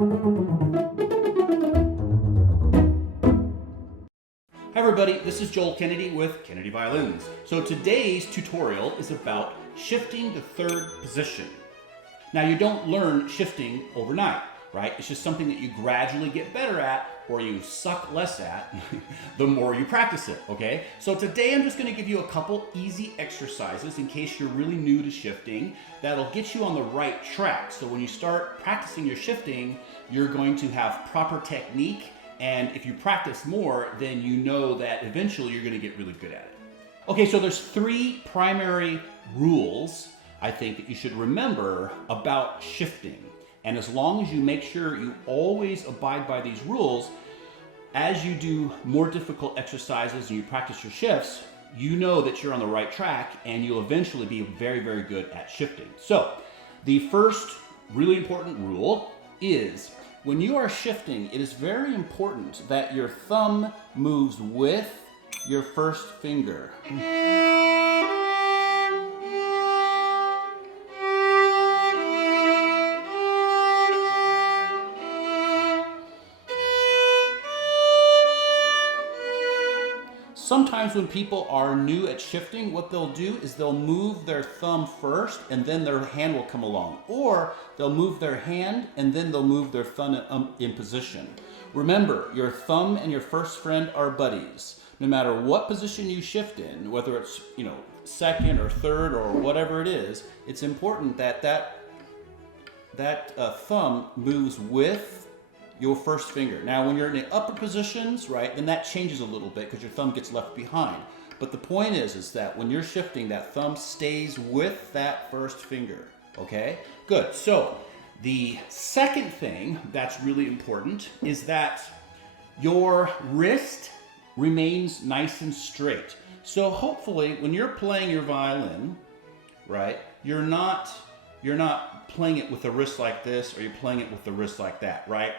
Hi everybody, this is Joel Kennedy with Kennedy Violins. So today's tutorial is about shifting to third position. Now you don't learn shifting overnight, right? It's just something that you gradually get better at or you suck less at the more you practice it, okay? So today I'm just gonna give you a couple easy exercises in case you're really new to shifting that'll get you on the right track. So when you start practicing your shifting, you're going to have proper technique, and if you practice more, then you know that eventually you're gonna get really good at it. Okay, so there's three primary rules I think that you should remember about shifting. And as long as you make sure you always abide by these rules, as you do more difficult exercises and you practice your shifts, you know that you're on the right track and you'll eventually be very, very good at shifting. So the first really important rule is when you are shifting, it is very important that your thumb moves with your first finger. Sometimes when people are new at shifting, what they'll do is they'll move their thumb first and then their hand will come along. Or they'll move their hand and then they'll move their thumb in position. Remember, your thumb and your first friend are buddies. No matter what position you shift in, whether it's second or third or whatever it is, it's important that that thumb moves with your first finger. Now, when you're in the upper positions, right, then that changes a little bit because your thumb gets left behind. But the point is that when you're shifting, that thumb stays with that first finger, okay? Good, so the second thing that's really important is that your wrist remains nice and straight. So hopefully, when you're playing your violin, right, you're not playing it with the wrist like this, or you're playing it with the wrist like that, right?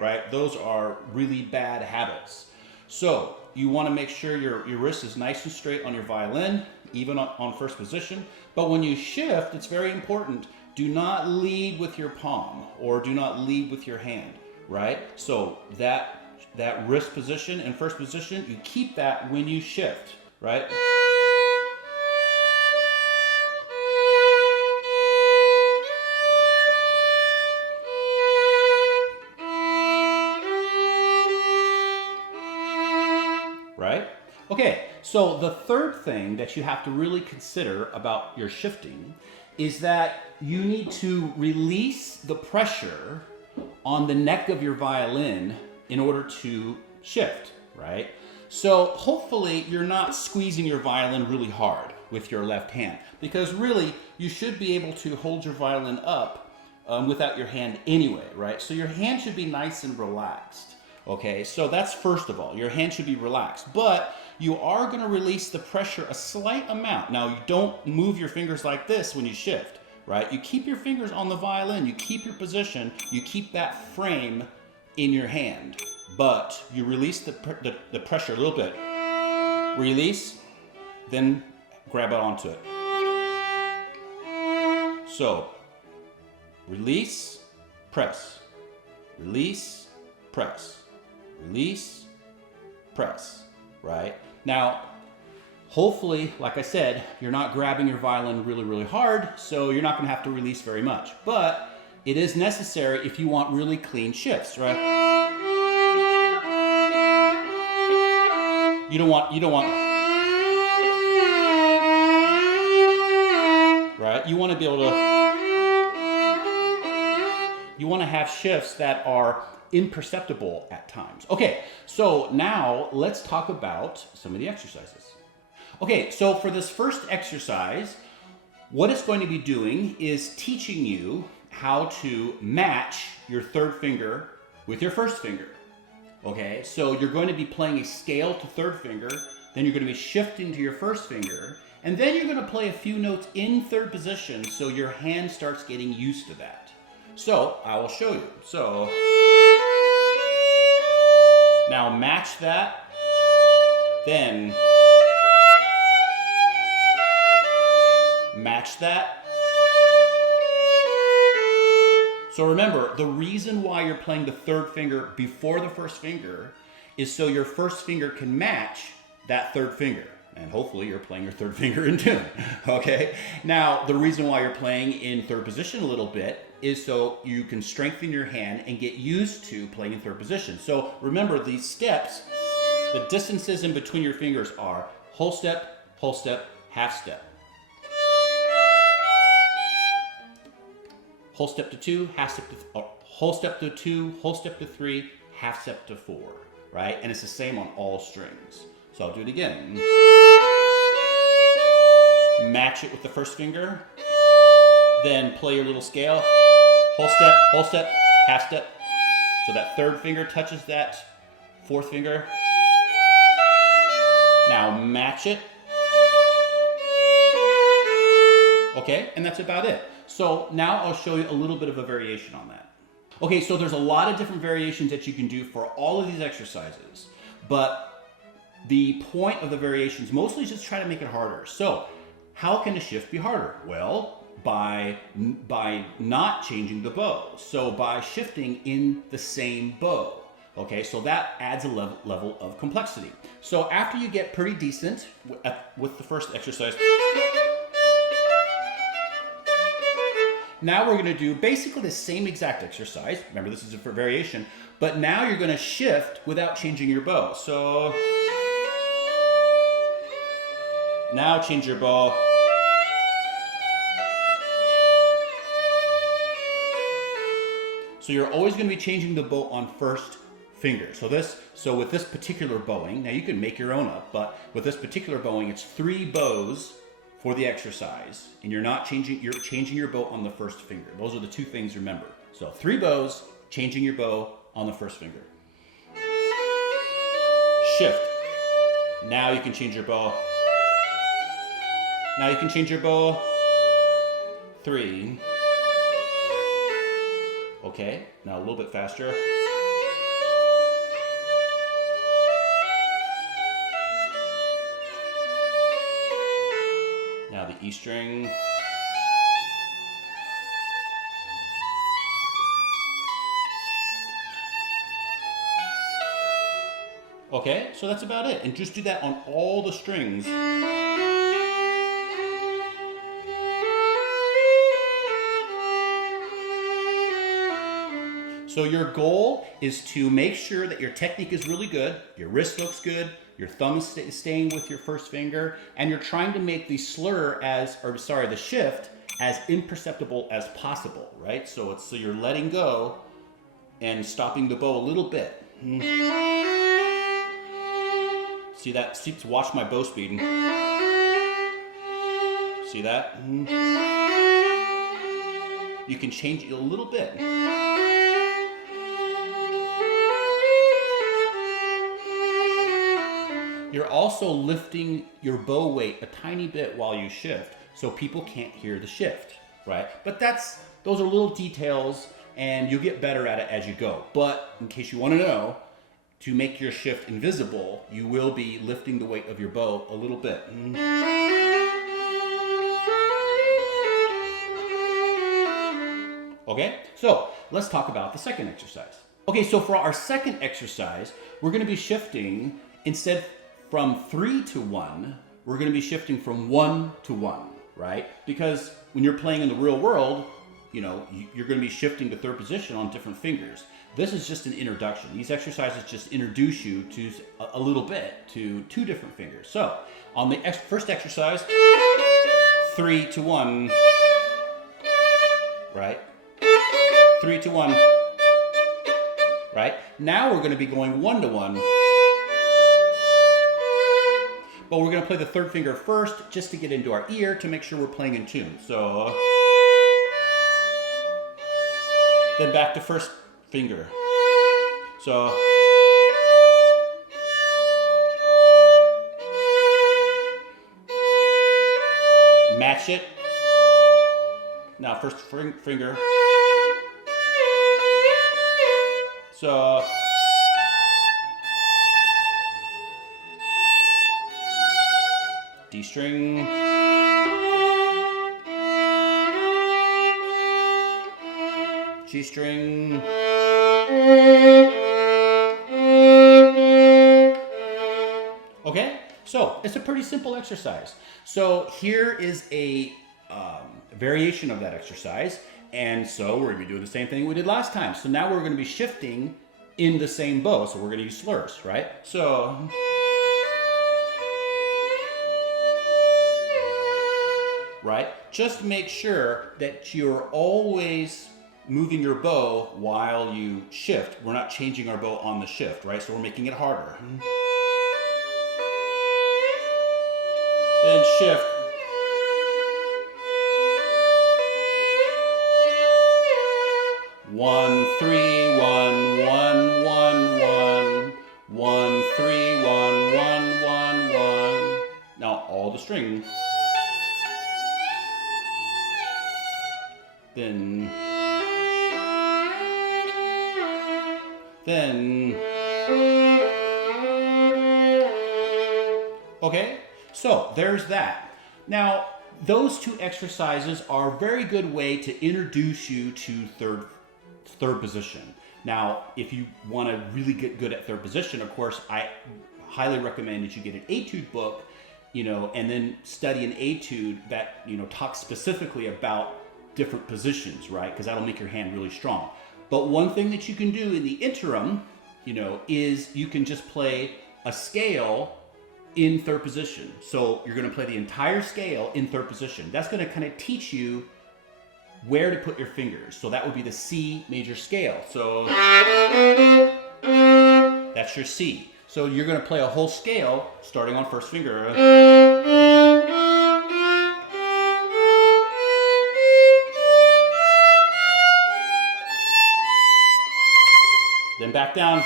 Right? Those are really bad habits. So you want to make sure your wrist is nice and straight on your violin, even on first position. But when you shift, it's very important. Do not lead with your palm, or do not lead with your hand, right? So that wrist position and first position, you keep that when you shift, right? Right? Okay, so the third thing that you have to really consider about your shifting is that you need to release the pressure on the neck of your violin in order to shift, right? So hopefully you're not squeezing your violin really hard with your left hand, because really you should be able to hold your violin up without your hand anyway, right? So your hand should be nice and relaxed. Okay, so that's first of all, your hand should be relaxed, but you are going to release the pressure a slight amount. Now, you don't move your fingers like this when you shift, right? You keep your fingers on the violin, you keep your position, you keep that frame in your hand, but you release the pressure a little bit. Release, then grab it onto it. So, release, press, release, press. Release, press, right? Now, hopefully, like I said, you're not grabbing your violin really, really hard, so you're not gonna have to release very much. But it is necessary if you want really clean shifts, right? You don't want, right? You wanna be able to, you wanna have shifts that are imperceptible at times. Okay, so now let's talk about some of the exercises. Okay, so for this first exercise, what it's going to be doing is teaching you how to match your third finger with your first finger. Okay, so you're going to be playing a scale to third finger, then you're going to be shifting to your first finger, and then you're going to play a few notes in third position so your hand starts getting used to that. So I will show you. So now match that, then match that. So remember, the reason why you're playing the third finger before the first finger is so your first finger can match that third finger. And hopefully you're playing your third finger in tune, okay? Now, the reason why you're playing in third position a little bit is so you can strengthen your hand and get used to playing in third position. So remember, these steps, the distances in between your fingers are whole step, half step. Whole step to 2, half step to, whole step to 2, whole step to 3, half step to 4, right? And it's the same on all strings. So I'll do it again. Match it with the first finger, then play your little scale. Whole step, half step. So that third finger touches that fourth finger. Now match it. Okay, and that's about it. So now I'll show you a little bit of a variation on that. Okay, so there's a lot of different variations that you can do for all of these exercises, but the point of the variations mostly is just try to make it harder. So how can a shift be harder? Well, by not changing the bow. So by shifting in the same bow. Okay, so that adds a level of complexity. So after you get pretty decent with the first exercise, now we're going to do basically the same exact exercise. Remember, this is a variation, but now you're going to shift without changing your bow. So now change your bow. So you're always going to be changing the bow on first finger. So with this particular bowing, now you can make your own up, but with this particular bowing, it's 3 bows for the exercise, and you're changing your bow on the first finger. Those are the 2 things, remember. So 3 bows, changing your bow on the first finger. Shift. Now you can change your bow. Now you can change your bow. 3. Okay, now a little bit faster. Now the E string. Okay, so that's about it. And just do that on all the strings. So your goal is to make sure that your technique is really good, your wrist looks good, your thumb is staying with your first finger, and you're trying to make the the shift as imperceptible as possible, right? So you're letting go and stopping the bow a little bit. See that? Watch my bow speed. See that? You can change it a little bit. You're also lifting your bow weight a tiny bit while you shift, so people can't hear the shift, right? But those are little details, and you'll get better at it as you go. But in case you want to know, to make your shift invisible, you will be lifting the weight of your bow a little bit. Okay, so let's talk about the second exercise. Okay, so for our second exercise, we're going to be shifting instead from 3 to 1, we're going to be shifting from 1 to 1, right? Because when you're playing in the real world, you're going to be shifting to third position on different fingers. This is just an introduction. These exercises just introduce you to a little bit to 2 different fingers. So on the first exercise, 3 to 1, right? 3 to 1, right? Now we're going to be going 1 to 1. But we're going to play the third finger first just to get into our ear to make sure we're playing in tune. So then back to first finger. So match it. Now first finger. So D string. G string. Okay, so it's a pretty simple exercise. So here is a variation of that exercise. And so we're going to be doing the same thing we did last time. So now we're going to be shifting in the same bow. So we're going to use slurs, right? So. Right? Just make sure that you're always moving your bow while you shift. We're not changing our bow on the shift, right? So we're making it harder. Then shift. One, three, one, one, one, one. 1, 3, 1, 1, 1, 1. Now all the string. Then. Okay, so there's that. Now, those two exercises are a very good way to introduce you to third position. Now, if you want to really get good at third position, of course, I highly recommend that you get an etude book, and then study an etude that, talks specifically about different positions, right? Because that'll make your hand really strong. But one thing that you can do in the interim, is you can just play a scale in third position. So you're going to play the entire scale in third position. That's going to kind of teach you where to put your fingers. So that would be the C major scale. So that's your C. So you're going to play a whole scale starting on first finger. Then back down.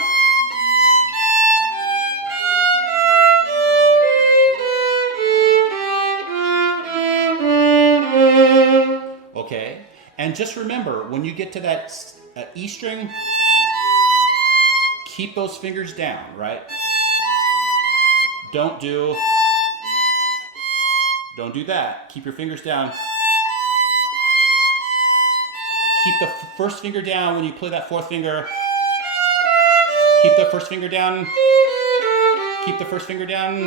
Okay, and just remember, when you get to that E string, keep those fingers down, right? Don't do that. Keep your fingers down. Keep the first finger down when you play that fourth finger. Keep the first finger down. Keep the first finger down.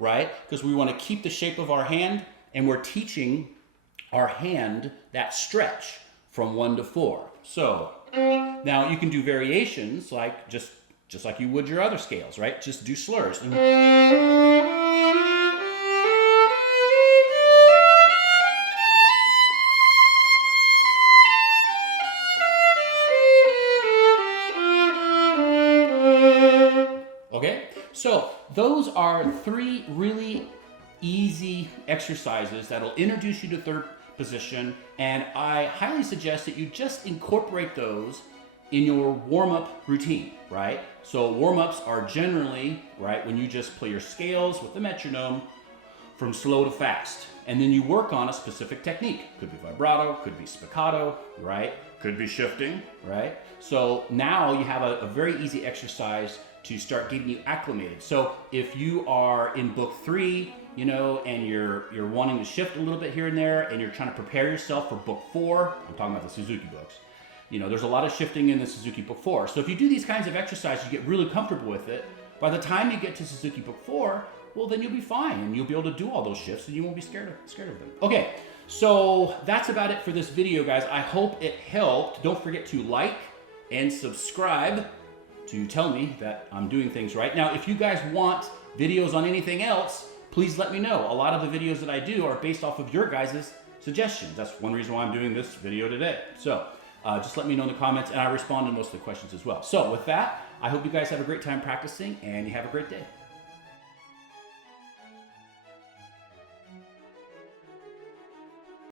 Right? Because we want to keep the shape of our hand, and we're teaching our hand that stretch from 1 to 4. So now you can do variations like just like you would your other scales, right? Just do slurs. Okay, so those are 3 really easy exercises that'll introduce you to third position, and I highly suggest that you just incorporate those in your warm-up routine, right? So warm-ups are generally, right, when you just play your scales with the metronome from slow to fast, and then you work on a specific technique. Could be vibrato, could be spiccato, right? Could be shifting, right? So now you have a very easy exercise to start getting you acclimated. So if you are in book 3, and you're wanting to shift a little bit here and there, and you're trying to prepare yourself for book 4, I'm talking about the Suzuki books. There's a lot of shifting in the Suzuki book 4. So if you do these kinds of exercises, you get really comfortable with it. By the time you get to Suzuki book 4, well, then you'll be fine, and you'll be able to do all those shifts, and you won't be scared of them. Okay, so that's about it for this video, guys. I hope it helped. Don't forget to like and subscribe to tell me that I'm doing things right. Now, if you guys want videos on anything else, please let me know. A lot of the videos that I do are based off of your guys' suggestions. That's one reason why I'm doing this video today. So just let me know in the comments, and I respond to most of the questions as well. So with that, I hope you guys have a great time practicing, and you have a great day.